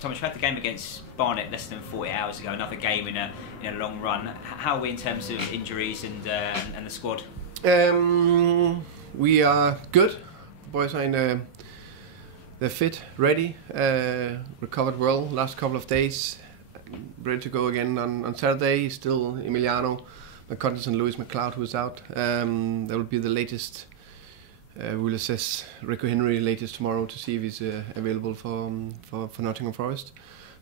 Thomas, we had the game against Barnet less than 40 hours ago. Another game in a long run. How are we in terms of injuries and the squad? We are good. Boys are they're fit, ready, recovered well. Last couple of days, ready to go again on Saturday. Still Emiliano, McCutters and Lewis McLeod who's out. That will be the latest. We'll assess Rico Henry latest tomorrow to see if he's available for Nottingham Forest.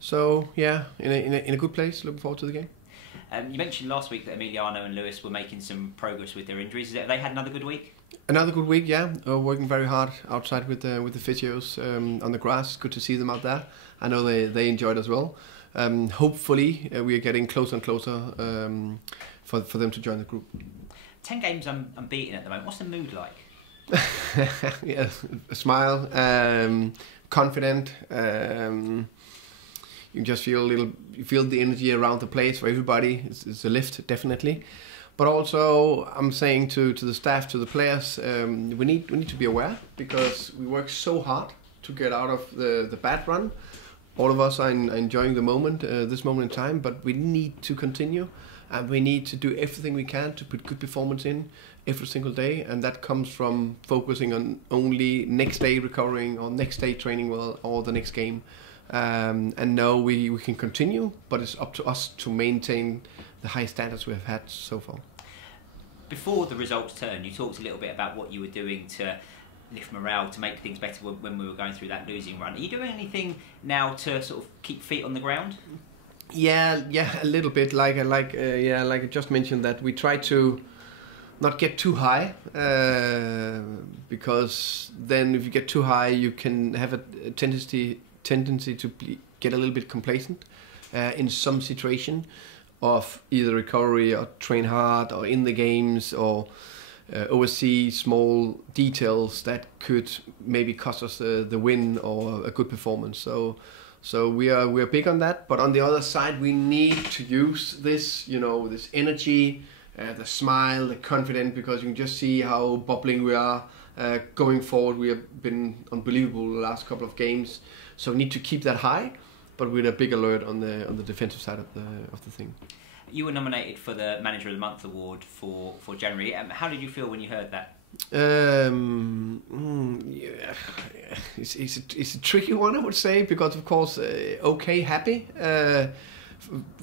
So yeah, in a good place. Looking forward to the game. You mentioned last week that Emiliano and Lewis were making some progress with their injuries. Have they had another good week? Another good week, yeah. Working very hard outside with the physios on the grass. Good to see them out there. I know they enjoyed as well. Hopefully, we are getting closer and closer for them to join the group. 10 games unbeaten at the moment. What's the mood like? Yeah, a smile, confident. You just you feel the energy around the place for everybody. It's a lift, definitely. But also, I'm saying to the staff, to the players, we need to be aware, because we work so hard to get out of the bad run. All of us are enjoying the moment, this moment in time, but we need to continue, and we need to do everything we can to put good performance in every single day, and that comes from focusing on only next day recovering or next day training well or the next game. And now we can continue, but it's up to us to maintain the high standards we have had so far. Before the results turn, you talked a little bit about what you were doing to lift morale, to make things better when we were going through that losing run. Are you doing anything now to sort of keep feet on the ground? Yeah, a little bit. Like I just mentioned, that we try to not get too high, because then if you get too high, you can have a tendency to get a little bit complacent in some situation of either recovery or train hard or in the games, or oversee small details that could maybe cost us the win or a good performance. So we are big on that, but on the other side, we need to use this, this energy, the smile, the confidence, because you can just see how bubbling we are going forward. We have been unbelievable the last couple of games, so we need to keep that high, but with a big alert on the defensive side of the thing. You were nominated for the Manager of the Month award for January. How did you feel when you heard that? Yeah, it's a tricky one, I would say, because of course, happy.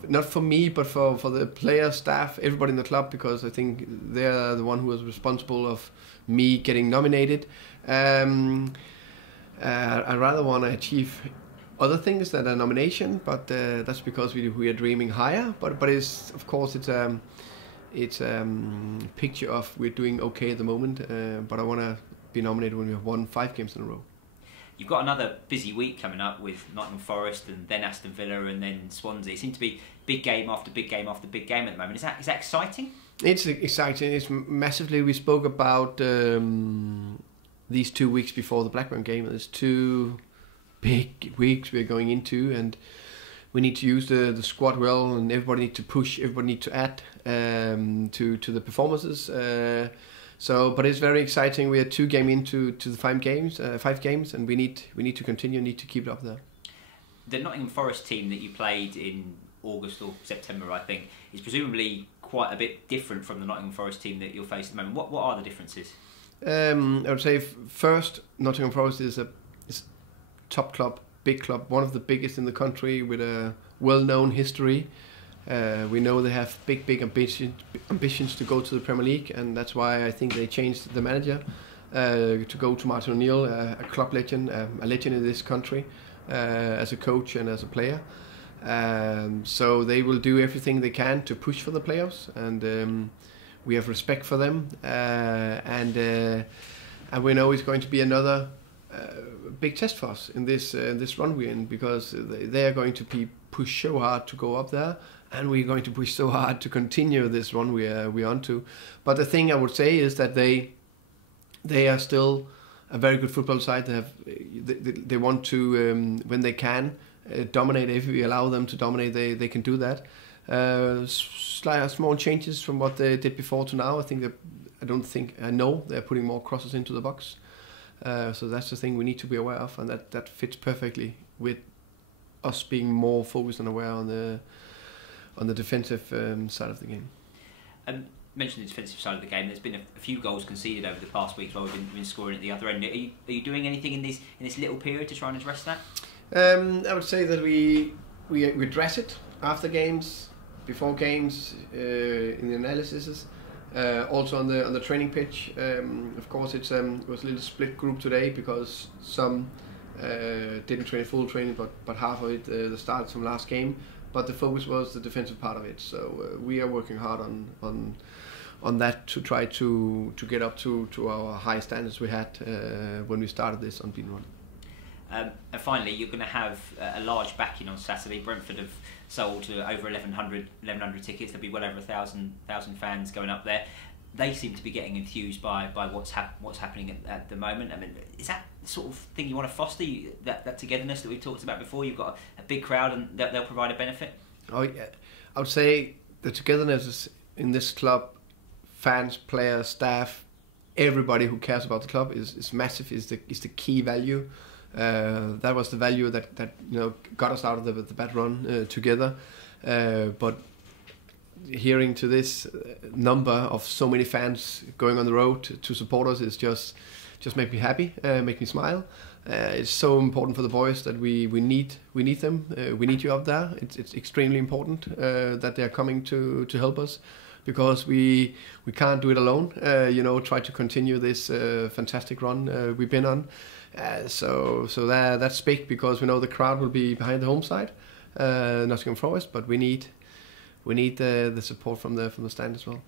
Not for me, but for the players, staff, everybody in the club, because I think they're the one who was responsible of me getting nominated. I rather want to achieve other things than a nomination, but that's because we are dreaming higher. But it's, of course, it's a picture of we're doing okay at the moment. But I want to be nominated when we have won 5 games in a row. You've got another busy week coming up with Nottingham Forest and then Aston Villa and then Swansea. It seems to be big game after big game after big game at the moment. Is that exciting? It's exciting. It's massively. We spoke about these 2 weeks before the Blackburn game. There's 2 big weeks we're going into, and we need to use the squad well, and everybody need to push, everybody need to add to the performances. But it's very exciting. We are 2 games into the 5 games, and we need to continue, need to keep it up there. The Nottingham Forest team that you played in August or September, I think, is presumably quite a bit different from the Nottingham Forest team that you'll face at the moment. What are the differences? I would say first, Nottingham Forest is a top club, big club, one of the biggest in the country with a well-known history. We know they have big ambitions to go to the Premier League, and that's why I think they changed the manager to go to Martin O'Neill, a club legend, a legend in this country, as a coach and as a player. So they will do everything they can to push for the playoffs, and we have respect for them, and we know it's going to be another big test for us in this run we're in, because they are going to be pushed so hard to go up there, and we're going to push so hard to continue this run we're on to. But the thing I would say is that they are still a very good football side. They want to, when they can, dominate. If we allow them to dominate, they can do that. Small changes from what they did before to now. I know they're putting more crosses into the box. So that's the thing we need to be aware of, and that fits perfectly with us being more focused and aware on the defensive side of the game. Mentioned the defensive side of the game. There's been a few goals conceded over the past weeks while we've been scoring at the other end. Are you doing anything in this little period to try and address that? I would say that we address it after games, before games, in the analyses, also on the training pitch. Of course, it was a little split group today because some didn't train full training, but half of it the started from last game. But the focus was the defensive part of it. So we are working hard on that to try to get up to our high standards we had when we started this unbeaten run. And finally, you're going to have a large backing on Saturday. Brentford have sold over 1,100 tickets. There'll be well over 1,000 fans going up there. They seem to be getting enthused by what's happening at the moment. I mean, is that the sort of thing you want to foster? That togetherness that we've talked about before. You've got a big crowd, and they'll provide a benefit. Oh yeah, I would say the togetherness is in this club. Fans, players, staff, everybody who cares about the club is massive. Is the key value. That was the value that got us out of the bad run together. But hearing to this number of so many fans going on the road to support us is just make me happy, make me smile. It's so important for the boys that we need them. We need you up there. It's extremely important that they are coming to help us, because we can't do it alone. Try to continue this fantastic run we've been on. So that's big, because we know the crowd will be behind the home side, Nottingham Forest, but we need the support from the stand as well.